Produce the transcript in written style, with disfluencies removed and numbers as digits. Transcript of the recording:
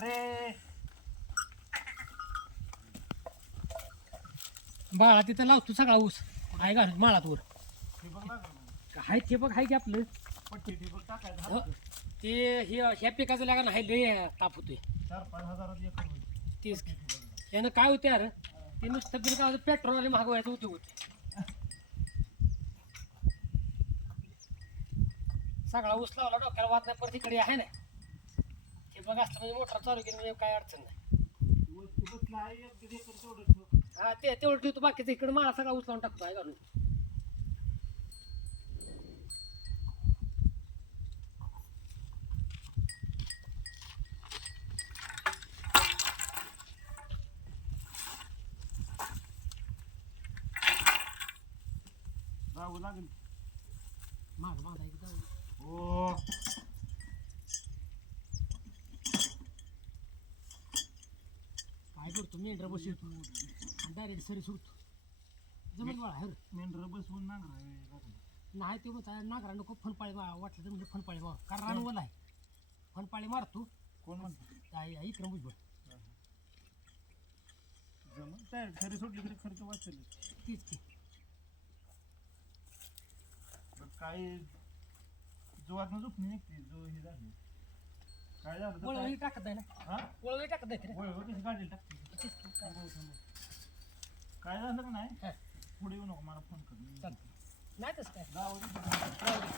अरे बाळा तिथं लावतो सगळा ऊस आहे का माळात वर ठिबक लागलं हाय ते बघ हाय की आपलं पट्टी ठिबक टाकायचं हो. हलकं. ते ह्या पिकाचं लागा नाही लय ताप होतोय 4-5 हजारात एकर होईल तेच पट्टी ठिबकला. यानं काय होते यार ते नुसतं बिल काय पेट्रोल आणि महागवायचं उद्योग होते सगळा ऊस लावला डोक्याला वाद नाही परत इकडे आहे ना ते बघ असतं म्हणजे मोटर चालू केली म्हणजे काय अडचण नाही बसला आहे 1-1.5 एकर तेवढं ठेव. हा ते तेवढं ठेवतो बाकीचं इकडे माळा सगळा ऊस लावून टाकतो आहे घालून जाऊ लागेल माग बांधा एक जाऊ हो काय करतो मेंढर बसवतो आणि डायरेक्ट सरी सुटतो जमत बाळा हर मेंढर बसवून नांगरावे नाही ते म्हणता नागरा नको फनपाळी वाटलं तर म्हणजे फनपाळी मार कारण रानवला आहे फनपाळी मारतो कोण म्हणतो इकडं भुजबळ जमून काय खरी सोडली तरी खर्च वाचेल तीच की काही जोरातनं झोपणी निघते जो हे झाली काय झालं तर वळवळी टाकत नाही ना हा वळवळी टाकत नाही रे. वळ कशी गाडीला टाकते तीच की. काय झालं का नाही हा, पुढे येऊ नको मला फोन कर चालतं नाही तसं काय जाऊ दे. राहू दे.